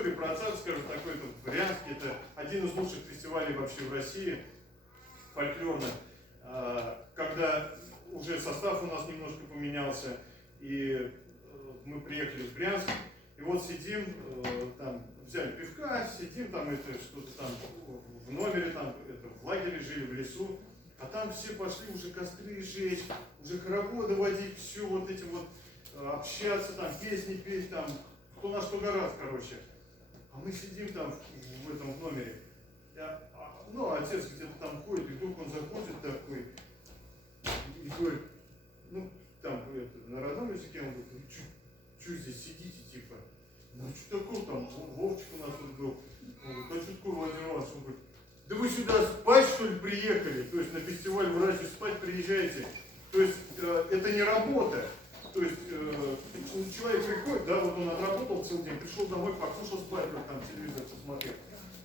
историю про отца скажу, такой это Брянский, это один из лучших фестивалей вообще в России, фольклорных, когда уже состав у нас немножко поменялся, и мы приехали в Брянск, и вот сидим, там, взяли пивка, сидим, там, это, что-то там, в номере, там, это, в лагере жили, в лесу, а там все пошли уже костры жечь, уже хороводы водить, все вот эти вот, общаться, там, песни петь, там, кто на что гораздо, короче. А мы сидим там в этом в номере, ну, отец где-то там ходит, и вдруг он заходит такой, и говорит, ну, там, это, на родном языке, он говорит, ну, что здесь сидите, типа, ну, что такое, там, Вовчик у нас тут был, он говорит, а что такое, Владимир Иванович, он говорит, да вы сюда спать, что ли, приехали, то есть на фестиваль вы разве спать приезжаете, то есть это не работа, то есть человек приходит, да, вот он отработал целый день, пришел домой, покушал, спать, там, телевизор посмотрел.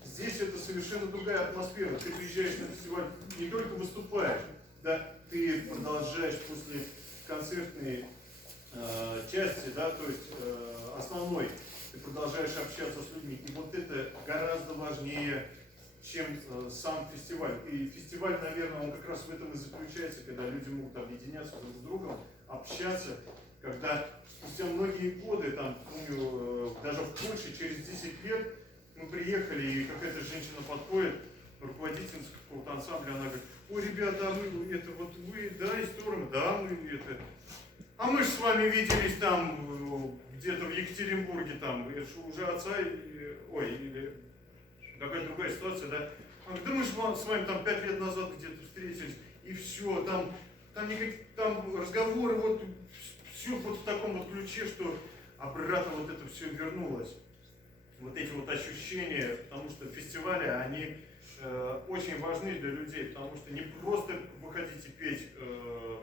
Здесь это совершенно другая атмосфера. Ты приезжаешь на фестиваль, не только выступаешь, да, ты продолжаешь после концертной части, да, то есть основной, ты продолжаешь общаться с людьми. И вот это гораздо важнее, чем сам фестиваль. И фестиваль, наверное, он как раз в этом и заключается, когда люди могут объединяться друг с другом, общаться, когда спустя многие годы, там, помню, даже в Польше через 10 лет, мы приехали, и какая-то женщина подходит, руководительница какого-то ансамбля, она говорит, ой, ребята, а вы, это вот вы, да, из Торма, да, мы это, а мы же с вами виделись там, где-то в Екатеринбурге, там, это уже отца, ой, или какая-то другая ситуация, да, она говорит, да мы же с вами там 5 лет назад где-то встретились, и все, там разговоры, вот, все вот в таком вот ключе, что обратно вот это все вернулось. Вот эти вот ощущения, потому что фестивали, они очень важны для людей, потому что не просто выходите петь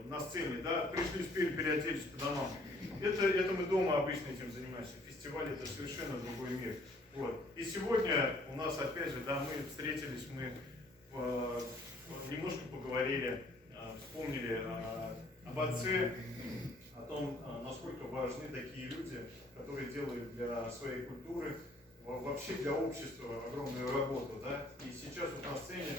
на сцене, да, пришли, спели, переоделись по домам. Это мы дома обычно этим занимаемся. Фестиваль это совершенно другой мир. Вот. И сегодня у нас опять же, да, мы встретились, мы немножко поговорили, вспомнили об отце, о том, насколько важны такие люди, которые делают для своей культуры, вообще для общества огромную работу, да, и сейчас вот на сцене,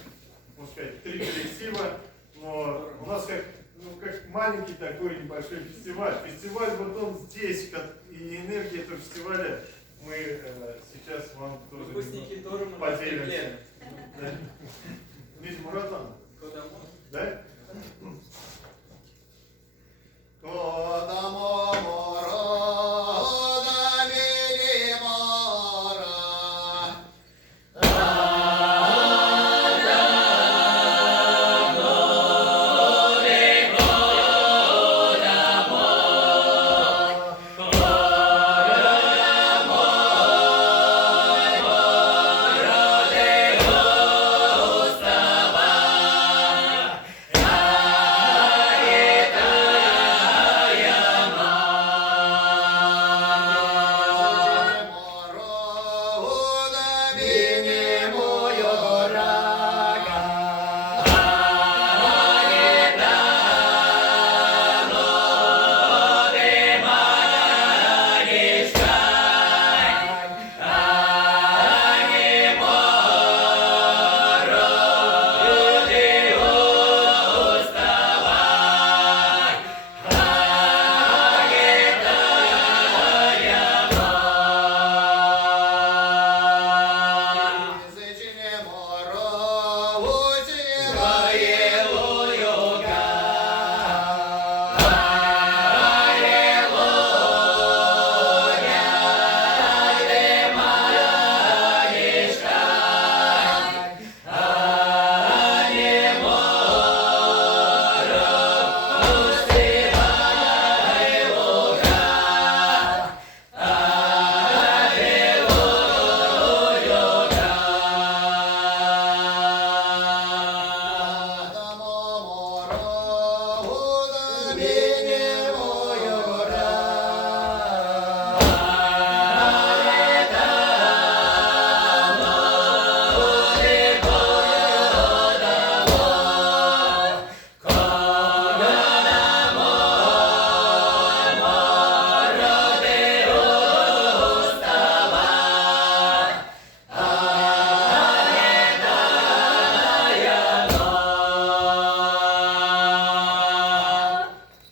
можно сказать, 3 коллектива, но у нас как маленький такой небольшой фестиваль. Фестиваль вот он здесь, и энергия этого фестиваля мы сейчас вам тоже поделимся. Да. Муратан.